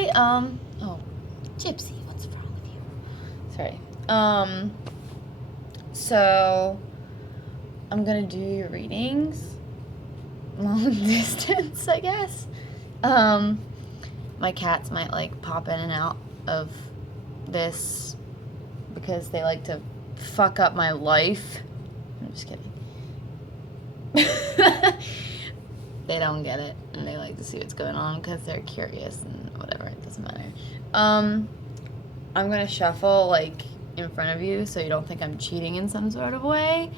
Hi, oh, Gypsy, what's wrong with you? Sorry. So, I'm gonna do your readings. Long distance, I guess. Um, my cats might, like, pop in and out of this because they like to fuck up my life. I'm just kidding. They don't get it, and they like to see what's going on because they're curious and whatever. It doesn't matter. I'm gonna shuffle like in front of you so you don't think I'm cheating in some sort of way.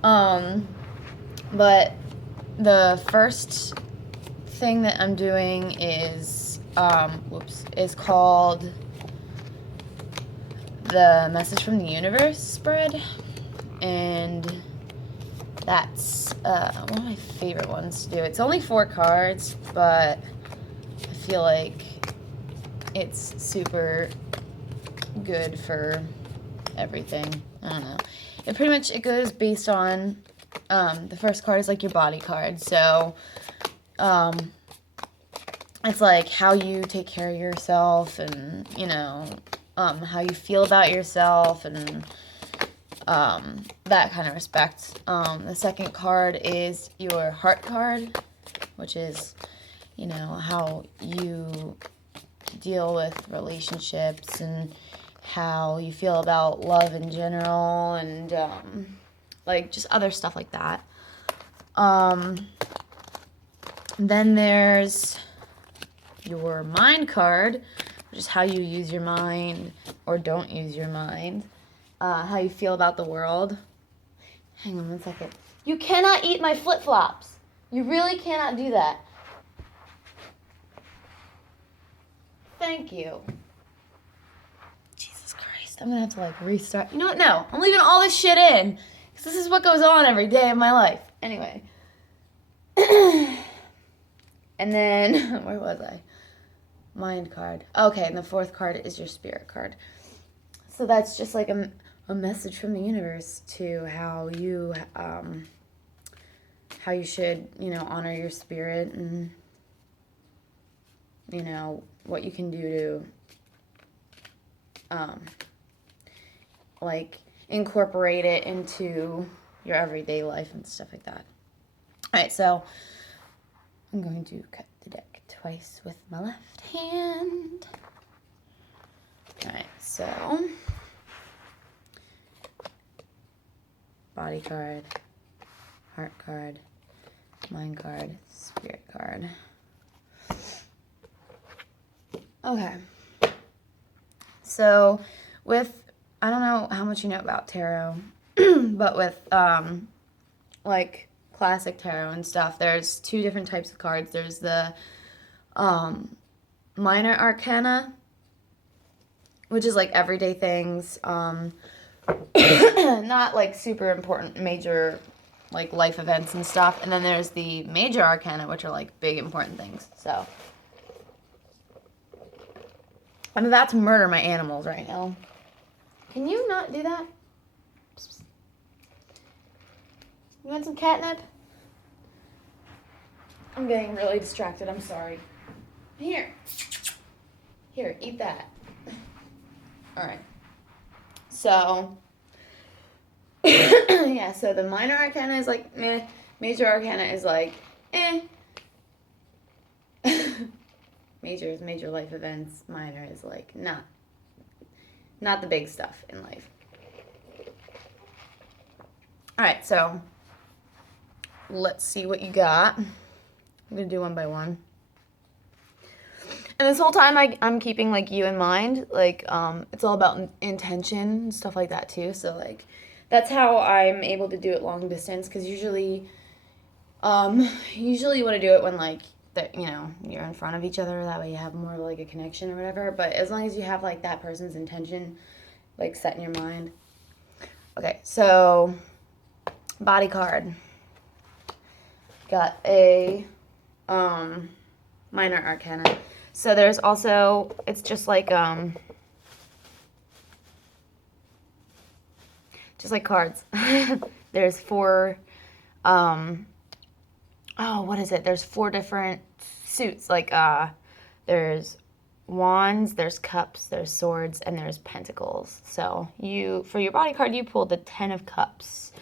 But the first thing that I'm doing is is called the Message from the Universe spread, and that's one of my favorite ones to do. It's only 4 cards, but I feel like it's super good for everything. I don't know. It goes based on the first card is like your body card. So it's like how you take care of yourself and, how you feel about yourself and that kind of respect. The second card is your heart card, which is, how you deal with relationships and how you feel about love in general and like just other stuff like that. Then there's your mind card, which is how you use your mind or don't use your mind. How you feel about the world. Hang on one second. You cannot eat my flip-flops. You really cannot do that. Thank you. Jesus Christ. I'm going to have to, like, restart. You know what? No. I'm leaving all this shit in. Because this is what goes on every day of my life. Anyway. And then, where was I? Mind card. Okay, and the 4th card is your spirit card. So that's just like a message from the universe to how you should, honor your spirit and, what you can do to, like, incorporate it into your everyday life and stuff like that. All right, so I'm going to cut the deck twice with my left hand. All right, so body card, heart card, mind card, spirit card. Okay. So I don't know how much you know about tarot, but with like classic tarot and stuff, there's 2 different types of cards. There's the minor arcana, which is like everyday things, not like super important major like life events and stuff. And then there's the major arcana, which are like big important things. So I'm about to murder my animals right now. Can you not do that? You want some catnip? I'm getting really distracted. I'm sorry. Here, eat that. All right. So, yeah, so the minor arcana is like meh. Major arcana is like eh. Major is major life events. Minor is like not the big stuff in life. All right, so let's see what you got. I'm gonna do one by one. And this whole time I'm keeping like you in mind. Like it's all about intention and stuff like that too. So like that's how I'm able to do it long distance, because usually you want to do it when like you're in front of each other. That way you have more like a connection or whatever. But as long as you have like that person's intention like set in your mind. Okay, so body card. Got a minor arcana. So there's also, it's just like cards. There's 4 what is it? There's 4 different suits. Like there's wands, there's cups, there's swords, and there's pentacles. So for your body card, you pulled the 10 of cups.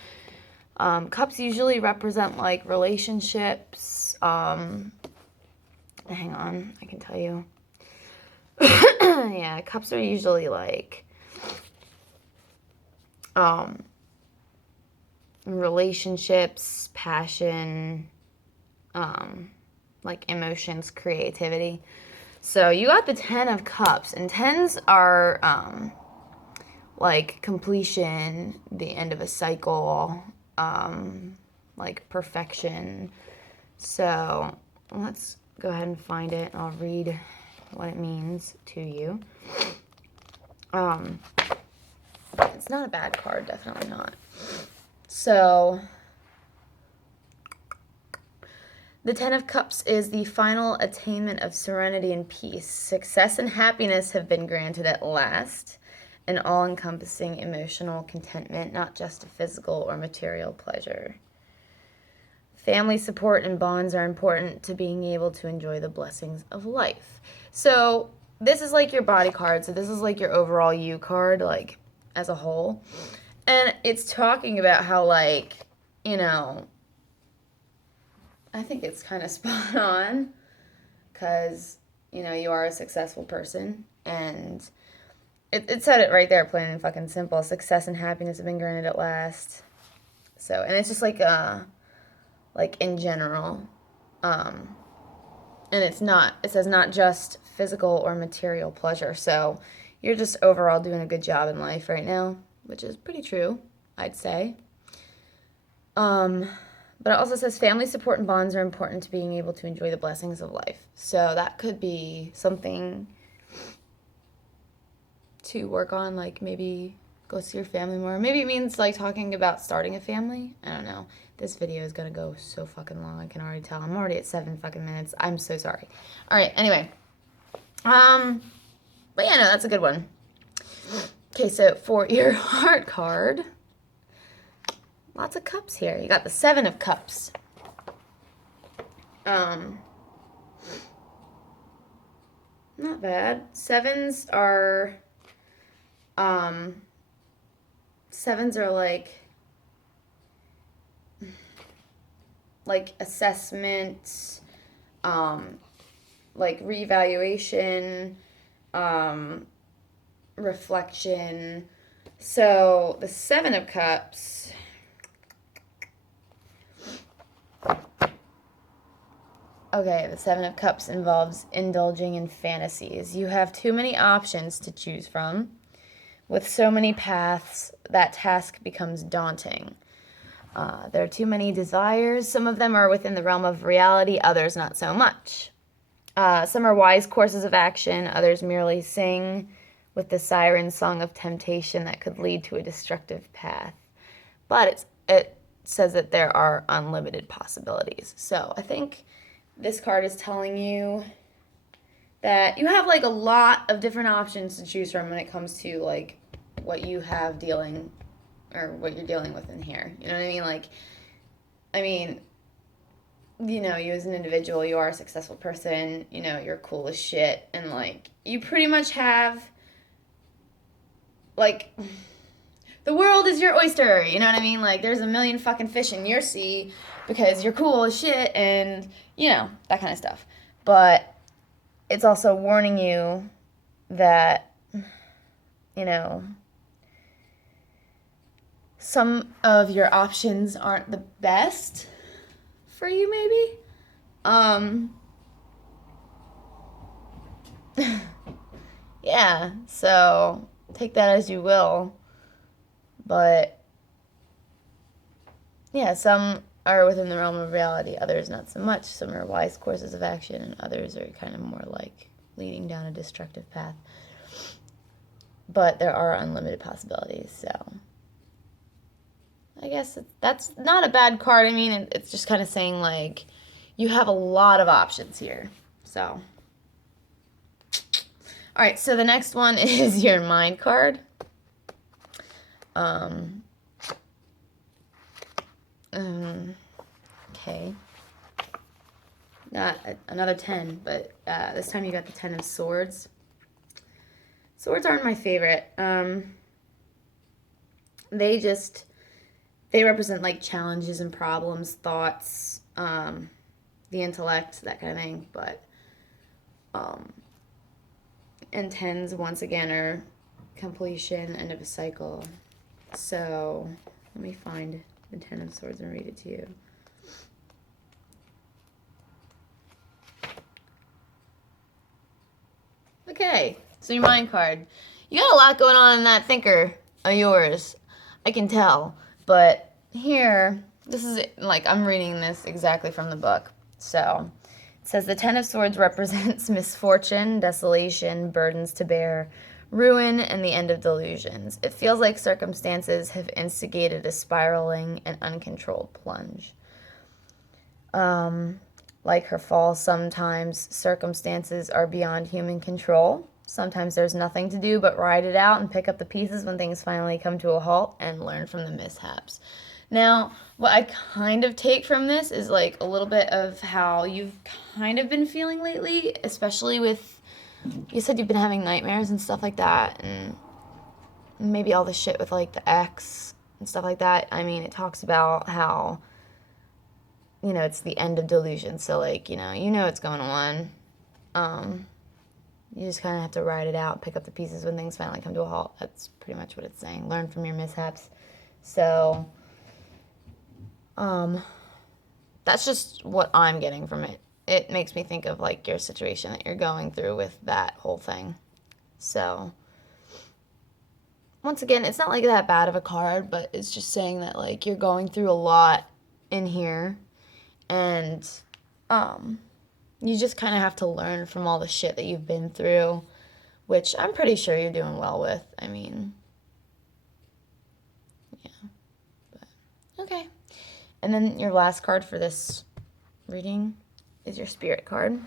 Cups usually represent like relationships. Hang on, I can tell you. Yeah, cups are usually like relationships, passion, like emotions, creativity. So you got the 10 of cups, and 10s are like completion, the end of a cycle, like perfection. So let's go ahead and find it. I'll read what it means to you. It's not a bad card, definitely not. So the 10 of Cups is the final attainment of serenity and peace. Success and happiness have been granted at last, an all-encompassing emotional contentment, not just a physical or material pleasure. Family support and bonds are important to being able to enjoy the blessings of life. So this is like your body card. So this is like your overall you card, like as a whole. And it's talking about how, like, you know, I think it's kind of spot on because, you know, you are a successful person. And it said it right there, plain and fucking simple. Success and happiness have been granted at last. So, and it's just like in general. And it says not just physical or material pleasure. So you're just overall doing a good job in life right now, which is pretty true, I'd say. But it also says family support and bonds are important to being able to enjoy the blessings of life. So that could be something to work on, like maybe go see your family more. Maybe it means like talking about starting a family. I don't know. This video is going to go so fucking long. I can already tell. I'm already at 7 fucking minutes. I'm so sorry. All right. Anyway. But yeah, no, that's a good one. Okay, so for your heart card, lots of cups here. You got the 7 of Cups. Not bad. Sevens are like assessment, like reevaluation, reflection. So the 7 of Cups, okay, the 7 of Cups involves indulging in fantasies. You have too many options to choose from. With so many paths, that task becomes daunting. There are too many desires. Some of them are within the realm of reality, others not so much. Some are wise courses of action, others merely sing with the siren song of temptation that could lead to a destructive path. But it says that there are unlimited possibilities. So I think this card is telling you that you have like a lot of different options to choose from when it comes to like what you have dealing or what you're dealing with in here. You know what I mean? Like, I mean, you know, you as an individual, you are a successful person, you know, you're cool as shit, and like you pretty much have like the world is your oyster, you know what I mean? Like there's a million fucking fish in your sea because you're cool as shit and, you know, that kind of stuff. But it's also warning you that, you know, some of your options aren't the best for you, maybe. Yeah, so take that as you will. But, yeah, some are within the realm of reality, others not so much. Some are wise courses of action, and others are kind of more like leading down a destructive path. But there are unlimited possibilities, so I guess that's not a bad card. I mean, it's just kind of saying, like, you have a lot of options here, so. All right, so the next one is your mind card. Okay. got another 10, but this time you got the 10 of Swords. Swords aren't my favorite. They represent like challenges and problems, thoughts, the intellect, that kind of thing. But and 10s once again are completion, end of a cycle. So let me find the 10 of Swords and read it to you. Okay, so your mind card. You got a lot going on in that thinker of yours. I can tell. But here, this is like, I'm reading this exactly from the book. So it says the 10 of Swords represents misfortune, desolation, burdens to bear, ruin, and the end of delusions. It feels like circumstances have instigated a spiraling and uncontrolled plunge. Like her fall, sometimes circumstances are beyond human control. Sometimes there's nothing to do but ride it out and pick up the pieces when things finally come to a halt and learn from the mishaps. Now, what I kind of take from this is like a little bit of how you've kind of been feeling lately, especially with, you said you've been having nightmares and stuff like that, and maybe all the shit with like the ex and stuff like that. I mean, it talks about how, you know, it's the end of delusion. So like, you know what's going on. You just kind of have to ride it out, pick up the pieces when things finally come to a halt. That's pretty much what it's saying. Learn from your mishaps. So, that's just what I'm getting from it. It makes me think of like your situation that you're going through with that whole thing. So, once again, it's not like that bad of a card, but it's just saying that like you're going through a lot in here. And you just kind of have to learn from all the shit that you've been through, which I'm pretty sure you're doing well with. I mean, yeah. But, okay. And then your last card for this reading is your Spirit card.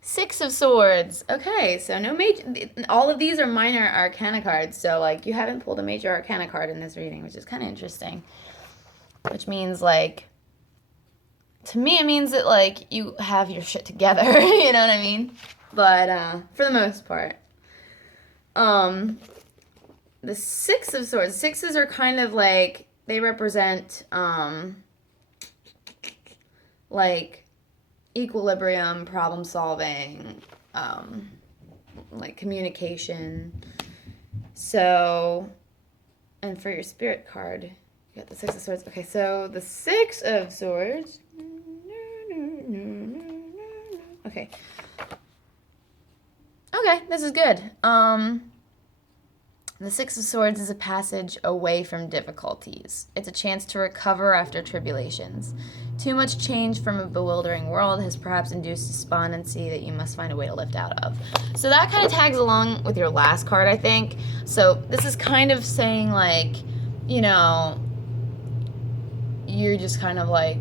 6 of Swords. Okay, so no major, all of these are minor arcana cards, so like you haven't pulled a major arcana card in this reading, which is kind of interesting. Which means, like, to me, it means that, like, you have your shit together, you know what I mean? But, for the most part. The 6 of Swords. Sixes are kind of, like, they represent, like, equilibrium, problem solving, like, communication. So, and for your Spirit card, you got the 6 of Swords. Okay, so the 6 of Swords. Okay. Okay, this is good. The 6 of Swords is a passage away from difficulties. It's a chance to recover after tribulations. Too much change from a bewildering world has perhaps induced despondency that you must find a way to lift out of. So that kind of tags along with your last card, I think. So this is kind of saying, like, you know, you're just kind of like,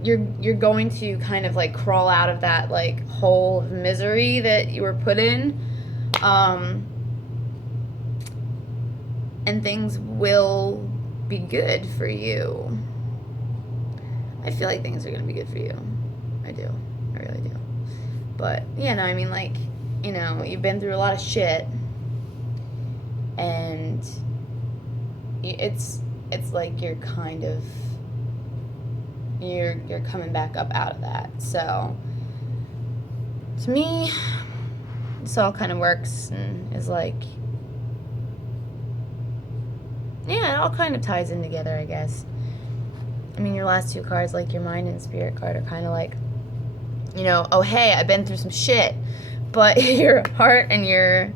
you're going to kind of like crawl out of that like hole of misery that you were put in, and things will be good for you. I feel like things are gonna be good for you. I do. I really do. But yeah, no, I mean, like, you know, you've been through a lot of shit, and it's like you're kind of you're coming back up out of that. So to me, this all kind of works and is like, yeah, it all kind of ties in together, I guess. I mean, your last 2 cards, like your Mind and Spirit card, are kind of like, you know, oh hey, I've been through some shit. But your Heart and your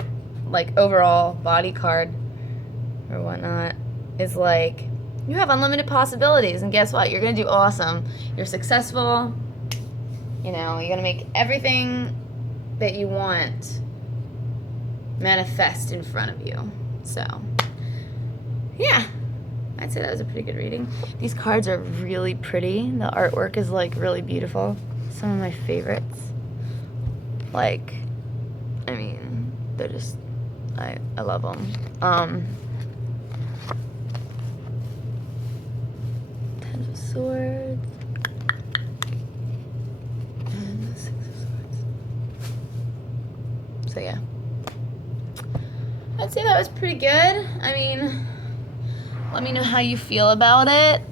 like overall body card or whatnot is like, you have unlimited possibilities, and guess what? You're gonna do awesome. You're successful. You know, you're gonna make everything that you want manifest in front of you. So, yeah, I'd say that was a pretty good reading. These cards are really pretty. The artwork is like really beautiful. Some of my favorites. Like, I mean, they're just, I love them. Swords. And the Six of Swords. So yeah. I'd say that was pretty good. I mean, let me know how you feel about it.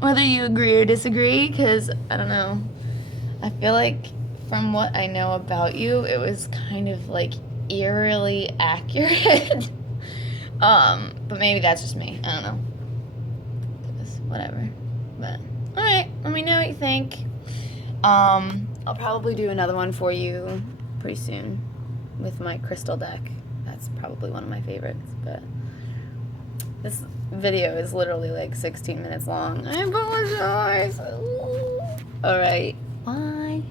Whether you agree or disagree, because I don't know. I feel like from what I know about you, it was kind of like eerily accurate. But maybe that's just me. I don't know. Whatever. But alright, let me know what you think. I'll probably do another one for you pretty soon with my crystal deck. That's probably one of my favorites, but this video is literally like 16 minutes long. I apologize. Alright, bye.